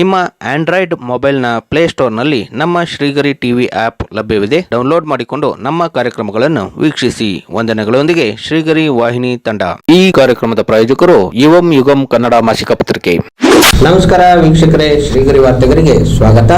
ನಿಮ್ಮ ಆಂಡ್ರಾಯ್ಡ್ ಮೊಬೈಲ್ನ ಪ್ಲೇಸ್ಟೋರ್ನಲ್ಲಿ ನಮ್ಮ ಶ್ರೀಗರಿ ಟಿವಿ ಆಪ್ ಲಭ್ಯವಿದೆ. ಡೌನ್ಲೋಡ್ ಮಾಡಿಕೊಂಡು ನಮ್ಮ ಕಾರ್ಯಕ್ರಮಗಳನ್ನು ವೀಕ್ಷಿಸಿ. ವಂದನೆಗಳೊಂದಿಗೆ ಶ್ರೀಗರಿ ವಾಹಿನಿ ತಂಡ. ಈ ಕಾರ್ಯಕ್ರಮದ ಪ್ರಾಯೋಜಕರು ಯುವಂ ಯುಗಂ ಕನ್ನಡ ಮಾಸಿಕ ಪತ್ರಿಕೆ. ನಮಸ್ಕಾರ ವೀಕ್ಷಕರೇ, ಶ್ರೀಗರಿ ವಾರ್ತೆಗರಿಗೆ ಸ್ವಾಗತ.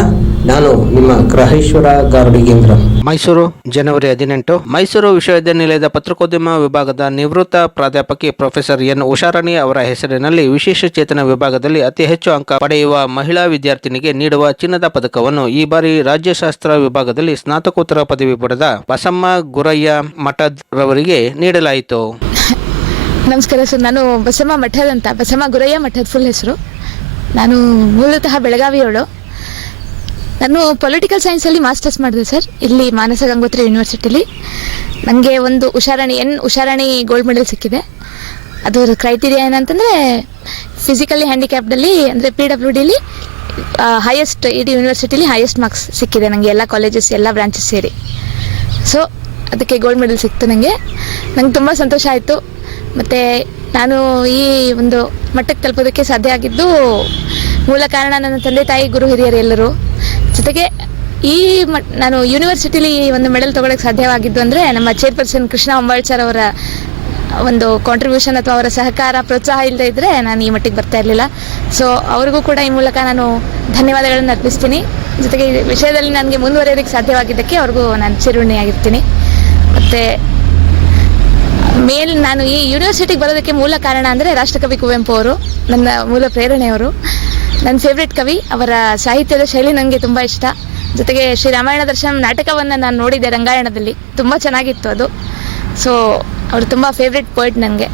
ನಾನು ನಿಮ್ಮ ಗ್ರಹೇಶ್ವರ ಗಾರ್ಡಿಗೇಂದ್ರ. ಮೈಸೂರು ಜನವರಿ 18. ಮೈಸೂರು ವಿಶ್ವವಿದ್ಯಾನಿಲಯದ ಪತ್ರಿಕೋದ್ಯಮ ವಿಭಾಗದ ನಿವೃತ್ತ ಪ್ರಾಧ್ಯಾಪಕಿ ಪ್ರೊಫೆಸರ್ ಎನ್ ಉಷಾರಾಣಿ ಅವರ ಹೆಸರಿನಲ್ಲಿ ವಿಶೇಷ ಚೇತನ ವಿಭಾಗದಲ್ಲಿ ಅತಿ ಹೆಚ್ಚು ಅಂಕ ಪಡೆಯುವ ಮಹಿಳಾ ವಿದ್ಯಾರ್ಥಿನಿಗೆ ನೀಡುವ ಚಿನ್ನದ ಪದಕವನ್ನು ಈ ಬಾರಿ ರಾಜ್ಯಶಾಸ್ತ್ರ ವಿಭಾಗದಲ್ಲಿ ಸ್ನಾತಕೋತ್ತರ ಪದವಿ ಪಡೆದ ಬಸಮ್ಮ ಗುರಯ್ಯ ಮಠದ್ ರವರಿಗೆ ನೀಡಲಾಯಿತು. ನಮಸ್ಕಾರ ಸರ್, ನಾನು ಬಸಮ್ಮ ಮಠದ್ ಅಂತ, ಬಸಮ್ಮ ಗುರಯ್ಯ ಮಠದ್ ಫುಲ್ ಹೆಸರು. ನಾನು ಮೂಲತಃ ಬೆಳಗಾವಿಯವಳು. ನಾನು ಪೊಲಿಟಿಕಲ್ ಸೈನ್ಸಲ್ಲಿ ಮಾಸ್ಟರ್ಸ್ ಮಾಡಿದೆ ಸರ್, ಇಲ್ಲಿ ಮಾನಸ ಗಂಗೋತ್ರಿ ಯೂನಿವರ್ಸಿಟಿಲಿ. ನನಗೆ ಒಂದು ಉಷಾರಾಣಿ ಗೋಲ್ಡ್ ಮೆಡಲ್ ಸಿಕ್ಕಿದೆ. ಅದರ ಕ್ರೈಟೀರಿಯಾ ಏನಂತಂದರೆ ಫಿಸಿಕಲಿ ಹ್ಯಾಂಡಿಕ್ಯಾಪ್ಡಲ್ಲಿ ಅಂದರೆ PWDಲಿ ಹೈಯೆಸ್ಟ್, ಇಡೀ ಯೂನಿವರ್ಸಿಟಿಲಿ ಹೈಯೆಸ್ಟ್ ಮಾರ್ಕ್ಸ್ ಸಿಕ್ಕಿದೆ ನನಗೆ, ಎಲ್ಲ ಕಾಲೇಜಸ್ ಎಲ್ಲ ಬ್ರಾಂಚಸ್ ಸೇರಿ. ಸೊ ಅದಕ್ಕೆ ಗೋಲ್ಡ್ ಮೆಡಲ್ ಸಿಕ್ತು. ನಂಗೆ ತುಂಬ ಸಂತೋಷ ಆಯಿತು. ಮತ್ತು ನಾನು ಈ ಒಂದು ಮಟ್ಟಕ್ಕೆ ತಲುಪೋದಕ್ಕೆ ಸಾಧ್ಯ ಆಗಿದ್ದು ಮೂಲ ಕಾರಣ ನನ್ನ ತಂದೆ ತಾಯಿ, ಗುರು ಹಿರಿಯರು ಎಲ್ಲರೂ. ಜೊತೆಗೆ ನಾನು ಯೂನಿವರ್ಸಿಟಿಲಿ ಒಂದು ಮೆಡಲ್ ತೊಗೊಳಕ್ಕೆ ಸಾಧ್ಯವಾಗಿದ್ದು ಅಂದರೆ ನಮ್ಮ ಚೇರ್ಪರ್ಸನ್ ಕೃಷ್ಣ ಅಂಬಾಳ್ ಸರ್ ಅವರ ಒಂದು ಕಾಂಟ್ರಿಬ್ಯೂಷನ್ ಅಥವಾ ಅವರ ಸಹಕಾರ, ಪ್ರೋತ್ಸಾಹ ಇಲ್ಲದೆ ಇದ್ದರೆ ನಾನು ಈ ಮಟ್ಟಿಗೆ ಬರ್ತಾ ಇರಲಿಲ್ಲ. ಸೊ ಅವ್ರಿಗೂ ಕೂಡ ಈ ಮೂಲಕ ನಾನು ಧನ್ಯವಾದಗಳನ್ನು ಅರ್ಪಿಸ್ತೀನಿ. ಜೊತೆಗೆ ಈ ವಿಷಯದಲ್ಲಿ ನನಗೆ ಮುಂದುವರಿಯೋದಕ್ಕೆ ಸಾಧ್ಯವಾಗಿದ್ದಕ್ಕೆ ಅವ್ರಿಗೂ ನಾನು ಚಿರುಣಿಯಾಗಿರ್ತೀನಿ. ಮತ್ತು ನಾನು ಈ ಯೂನಿವರ್ಸಿಟಿಗೆ ಬರೋದಕ್ಕೆ ಮೂಲ ಕಾರಣ ಅಂದರೆ ರಾಷ್ಟ್ರಕವಿ ಕುವೆಂಪು ಅವರು ನನ್ನ ಮೂಲ ಪ್ರೇರಣೆಯವರು. ನನ್ನ ಫೇವ್ರೆಟ್ ಕವಿ, ಅವರ ಸಾಹಿತ್ಯದ ಶೈಲಿ ನನಗೆ ತುಂಬ ಇಷ್ಟ. ಜೊತೆಗೆ ಶ್ರೀ ರಾಮಾಯಣ ದರ್ಶನ ನಾಟಕವನ್ನು ನಾನು ನೋಡಿದ್ದೆ ರಂಗಾಯಣದಲ್ಲಿ, ತುಂಬ ಚೆನ್ನಾಗಿತ್ತು ಅದು. ಸೊ ಅವರು ತುಂಬ ಫೇವ್ರೆಟ್ ಪೋಯಿಟ್ ನನಗೆ,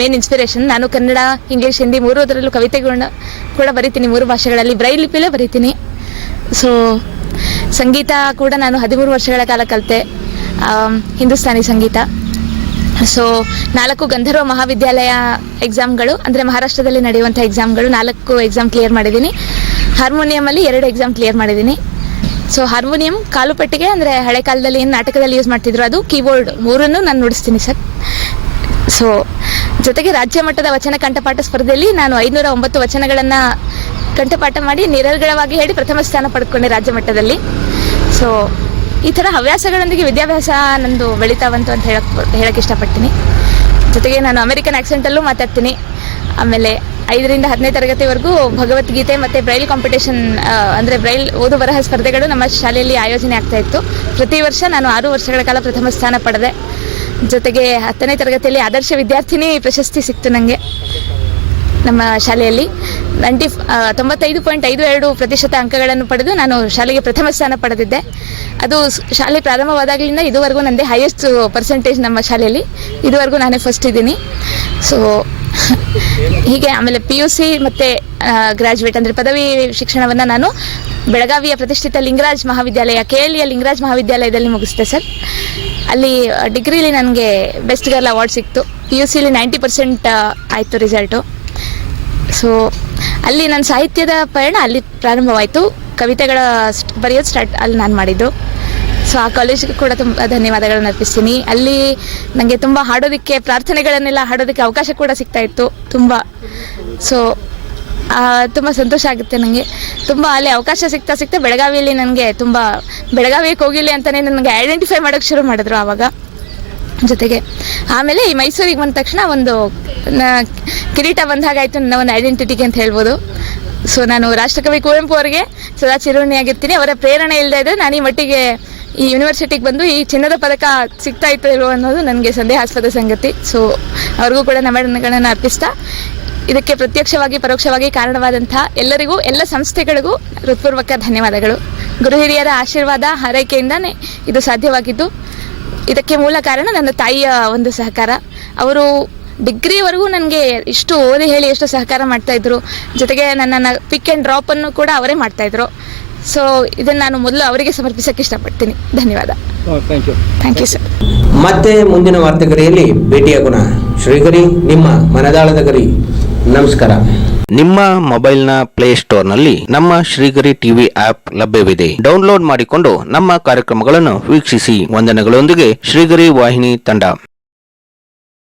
ಮೇನ್ ಇನ್ಸ್ಪಿರೇಷನ್. ನಾನು ಕನ್ನಡ, ಇಂಗ್ಲೀಷ್, ಹಿಂದಿ ಮೂರದರಲ್ಲೂ ಕವಿತೆಗಳನ್ನ ಕೂಡ ಬರಿತೀನಿ, 3 ಭಾಷೆಗಳಲ್ಲಿ, ಬ್ರೈಲ್ ಲಿಪಿಲೇ ಬರಿತೀನಿ. ಸೊ ಸಂಗೀತ ಕೂಡ ನಾನು 13 ವರ್ಷಗಳ ಕಾಲ ಕಲಿತೆ, ಹಿಂದೂಸ್ತಾನಿ ಸಂಗೀತ. ಸೊ 4 ಗಂಧರ್ವ ಮಹಾವಿದ್ಯಾಲಯ ಎಕ್ಸಾಮ್ಗಳು, ಅಂದರೆ ಮಹಾರಾಷ್ಟ್ರದಲ್ಲಿ ನಡೆಯುವಂಥ ಎಕ್ಸಾಮ್ಗಳು 4 ಎಕ್ಸಾಮ್ ಕ್ಲಿಯರ್ ಮಾಡಿದ್ದೀನಿ. ಹಾರ್ಮೋನಿಯಮಲ್ಲಿ 2 ಎಕ್ಸಾಮ್ ಕ್ಲಿಯರ್ ಮಾಡಿದ್ದೀನಿ. ಸೊ ಹಾರ್ಮೋನಿಯಂ ಕಾಲುಪಟ್ಟಿಗೆ, ಅಂದರೆ ಹಳೆ ಕಾಲದಲ್ಲಿ ಏನು ನಾಟಕದಲ್ಲಿ ಯೂಸ್ ಮಾಡ್ತಿದ್ರು ಅದು, ಕೀಬೋರ್ಡ್, 3 ನಾನು ನುಡಿಸ್ತೀನಿ ಸರ್. ಸೊ ಜೊತೆಗೆ ರಾಜ್ಯ ಮಟ್ಟದ ವಚನ ಕಂಠಪಾಠ ಸ್ಪರ್ಧೆಯಲ್ಲಿ ನಾನು 509 ವಚನಗಳನ್ನು ಕಂಠಪಾಠ ಮಾಡಿ ನಿರರ್ಗಳವಾಗಿ ಹೇಳಿ ಪ್ರಥಮ ಸ್ಥಾನ ಪಡೆದುಕೊಂಡೆ ರಾಜ್ಯ ಮಟ್ಟದಲ್ಲಿ. ಸೊ ಈ ಥರ ಹವ್ಯಾಸಗಳೊಂದಿಗೆ ವಿದ್ಯಾಭ್ಯಾಸ ನಂದು ಬೆಳೀತಾ ಬಂತು ಅಂತ ಹೇಳಕ್ಕೆ ಇಷ್ಟಪಡ್ತೀನಿ. ಜೊತೆಗೆ ನಾನು ಅಮೆರಿಕನ್ ಆ್ಯಕ್ಸೆಂಟಲ್ಲೂ ಮಾತಾಡ್ತೀನಿ. ಆಮೇಲೆ 5ರಿಂದ 10ನೇ ತರಗತಿವರೆಗೂ ಭಗವದ್ಗೀತೆ ಮತ್ತು ಬ್ರೈಲ್ ಕಾಂಪಿಟೇಷನ್, ಅಂದರೆ ಬ್ರೈಲ್ ಓದು ಬರಹ ಸ್ಪರ್ಧೆಗಳು ನಮ್ಮ ಶಾಲೆಯಲ್ಲಿ ಆಯೋಜನೆ ಆಗ್ತಾಯಿತ್ತು. ಪ್ರತಿ ವರ್ಷ ನಾನು 6 ವರ್ಷಗಳ ಕಾಲ ಪ್ರಥಮ ಸ್ಥಾನ ಪಡೆದೆ. ಜೊತೆಗೆ 10ನೇ ತರಗತಿಯಲ್ಲಿ ಆದರ್ಶ ವಿದ್ಯಾರ್ಥಿನಿ ಪ್ರಶಸ್ತಿ ಸಿಕ್ತು ನನಗೆ ನಮ್ಮ ಶಾಲೆಯಲ್ಲಿ. 95.52% ಅಂಕಗಳನ್ನು ಪಡೆದು ನಾನು ಶಾಲೆಗೆ ಪ್ರಥಮ ಸ್ಥಾನ ಪಡೆದಿದ್ದೆ. ಅದು ಶಾಲೆ ಪ್ರಾರಂಭವಾದಾಗಲಿಂದ ಇದುವರೆಗೂ ನನ್ನದೇ ಹೈಯೆಸ್ಟ್ ಪರ್ಸೆಂಟೇಜ್ ನಮ್ಮ ಶಾಲೆಯಲ್ಲಿ. ಇದುವರೆಗೂ ನಾನೇ ಫಸ್ಟ್ ಇದ್ದೀನಿ. ಸೊ ಹೀಗೆ ಆಮೇಲೆ PUC ಮತ್ತು ಗ್ರ್ಯಾಜುಯೇಟ್ ಅಂದರೆ ಪದವಿ ಶಿಕ್ಷಣವನ್ನು ನಾನು ಬೆಳಗಾವಿಯ ಪ್ರತಿಷ್ಠಿತ ಲಿಂಗರಾಜ್ ಮಹಾವಿದ್ಯಾಲಯ, KLEಯ ಲಿಂಗರಾಜ್ ಮಹಾವಿದ್ಯಾಲಯದಲ್ಲಿ ಮುಗಿಸಿದೆ ಸರ್. ಅಲ್ಲಿ ಡಿಗ್ರಿಲಿ ನನಗೆ ಬೆಸ್ಟ್ ಗರ್ಲ್ ಅವಾರ್ಡ್ ಸಿಕ್ತು. PUCಲಿ 90% ಆಯಿತು ರಿಸಲ್ಟು. ಸೊ ಅಲ್ಲಿ ನನ್ನ ಸಾಹಿತ್ಯದ ಪಯಣ ಅಲ್ಲಿ ಪ್ರಾರಂಭವಾಯಿತು. ಕವಿತೆಗಳ ಬರೆಯೋದು ಅಲ್ಲಿ ನಾನು ಮಾಡಿದ್ದು. ಸೊ ಆ ಕಾಲೇಜಿಗೆ ಕೂಡ ತುಂಬ ಧನ್ಯವಾದಗಳನ್ನು ಅರ್ಪಿಸ್ತೀನಿ. ಅಲ್ಲಿ ನನಗೆ ತುಂಬ ಹಾಡೋದಕ್ಕೆ, ಪ್ರಾರ್ಥನೆಗಳನ್ನೆಲ್ಲ ಹಾಡೋದಕ್ಕೆ ಅವಕಾಶ ಕೂಡ ಸಿಗ್ತಾಯಿತ್ತು ತುಂಬ. ಸೊ ತುಂಬ ಸಂತೋಷ ಆಗುತ್ತೆ ನನಗೆ. ತುಂಬ ಅಲ್ಲಿ ಅವಕಾಶ ಸಿಗ್ತಾ ಬೆಳಗಾವಿಯಲ್ಲಿ ನನಗೆ ತುಂಬ, ಬೆಳಗಾವಿಗೆ ಹೋಗಿಲ್ಲ ಅಂತಲೇ ನನಗೆ ಐಡೆಂಟಿಫೈ ಮಾಡೋಕ್ಕೆ ಶುರು ಮಾಡಿದ್ರು ಆವಾಗ. ಜೊತೆಗೆ ಆಮೇಲೆ ಈ ಮೈಸೂರಿಗೆ ಬಂದ ತಕ್ಷಣ ಒಂದು ಕಿರೀಟ ಬಂದ ಹಾಗಾಯಿತು ನನ್ನ ಒಂದು ಐಡೆಂಟಿಟಿಗೆ ಅಂತ ಹೇಳ್ಬೋದು. ಸೊ ನಾನು ರಾಷ್ಟ್ರಕವಿ ಕುವೆಂಪು ಅವರಿಗೆ ಸದಾ ಚಿರುಣಿಯಾಗಿರ್ತೀನಿ. ಅವರ ಪ್ರೇರಣೆ ಇಲ್ಲದೆ ಇದ್ದರೆ ನಾನು ಈ ಮಟ್ಟಿಗೆ ಈ ಯೂನಿವರ್ಸಿಟಿಗೆ ಬಂದು ಈ ಚಿನ್ನದ ಪದಕ ಸಿಗ್ತಾ ಇತ್ತು ಇಲ್ವೋ ಅನ್ನೋದು ನನಗೆ ಸಂದೇಹಾಸ್ಪದ ಸಂಗತಿ. ಸೊ ಅವ್ರಿಗೂ ಕೂಡ ನಮನಗಳನ್ನು ಅರ್ಪಿಸ್ತಾ, ಇದಕ್ಕೆ ಪ್ರತ್ಯಕ್ಷವಾಗಿ ಪರೋಕ್ಷವಾಗಿ ಕಾರಣವಾದಂಥ ಎಲ್ಲರಿಗೂ, ಎಲ್ಲ ಸಂಸ್ಥೆಗಳಿಗೂ ಹೃತ್ಪೂರ್ವಕ ಧನ್ಯವಾದಗಳು. ಗುರು ಹಿರಿಯರ ಆಶೀರ್ವಾದ, ಹಾರೈಕೆಯಿಂದನೇ ಇದು ಸಾಧ್ಯವಾಗಿದ್ದು. ಇದಕ್ಕೆ ಮೂಲ ಕಾರಣ ನನ್ನ ತಾಯಿಯ ಒಂದು ಸಹಕಾರ. ಅವರು ಡಿಗ್ರಿವರೆಗೂ ನನಗೆ ಇಷ್ಟು ಓದಿ ಹೇಳಿ ಎಷ್ಟು ಸಹಕಾರ ಮಾಡ್ತಾಯಿದ್ರು. ಜೊತೆಗೆ ನನ್ನನ್ನು ಪಿಕ್ ಆ್ಯಂಡ್ ಡ್ರಾಪನ್ನು ಕೂಡ ಅವರೇ ಮಾಡ್ತಾಯಿದ್ರು. ಸೊ ಇದನ್ನು ನಾನು ಮೊದಲು ಅವರಿಗೆ ಸಮರ್ಪಿಸೋಕ್ಕೆ ಇಷ್ಟಪಡ್ತೀನಿ. ಧನ್ಯವಾದ. Thank you sir. ಮತ್ತೆ ಮುಂದಿನ ವಾರ್ತೆಗರಿಯಲ್ಲಿ ಭೇಟಿಯಾಗೋಣ. ಶ್ರೀಗರಿ, ನಿಮ್ಮ ಮನದಾಳದ ಗರಿ. ನಮಸ್ಕಾರ. ನಿಮ್ಮ ಮೊಬೈಲ್ನ ಪ್ಲೇಸ್ಟೋರ್ನಲ್ಲಿ ನಮ್ಮ ಶ್ರೀಗರಿ ಟಿವಿ ಆಪ್ ಲಭ್ಯವಿದೆ. ಡೌನ್ಲೋಡ್ ಮಾಡಿಕೊಂಡು ನಮ್ಮ ಕಾರ್ಯಕ್ರಮಗಳನ್ನು ವೀಕ್ಷಿಸಿ. ವಂದನೆಗಳೊಂದಿಗೆ ಶ್ರೀಗರಿ ವಾಹಿನಿ ತಂಡ.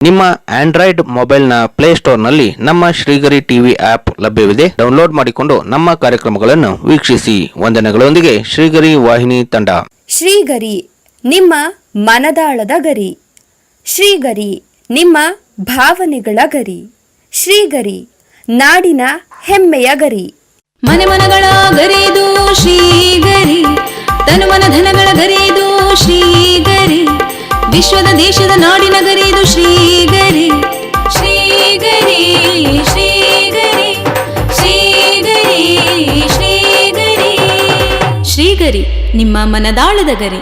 ನಿಮ್ಮ ಆಂಡ್ರಾಯ್ಡ್ ಮೊಬೈಲ್ನ ಪ್ಲೇಸ್ಟೋರ್ನಲ್ಲಿ ನಮ್ಮ ಶ್ರೀಗರಿ ಟಿವಿ ಆಪ್ ಲಭ್ಯವಿದೆ. ಡೌನ್ಲೋಡ್ ಮಾಡಿಕೊಂಡು ನಮ್ಮ ಕಾರ್ಯಕ್ರಮಗಳನ್ನು ವೀಕ್ಷಿಸಿ. ವಂದನೆಗಳೊಂದಿಗೆ ಶ್ರೀಗರಿ ವಾಹಿನಿ ತಂಡ. ಶ್ರೀಗರಿ ನಿಮ್ಮ ಮನದಾಳದ ಗರಿ. ಶ್ರೀಗರಿ ನಿಮ್ಮ ಭಾವನೆಗಳ ಗರಿ. ಶ್ರೀಗರಿ ನಾಡಿನ ಹೆಮ್ಮೆಯ ಗರಿ. ಮನೆ ಮನಗಳ ಗರಿದು ಶ್ರೀಗರಿ, ತನು ಮನ ಧನಗಳ ಗರಿದು ಶ್ರೀಗರಿ, ವಿಶ್ವದ ದೇಶದ ನಾಡಿನ ಗರಿದು ಶ್ರೀಗರಿ. ಶ್ರೀಗರಿ ಶ್ರೀಗರಿ ಶ್ರೀಗರಿ ಶ್ರೀಗರಿ ಶ್ರೀಗರಿ ನಿಮ್ಮ ಮನದಾಳದ ಗರಿ.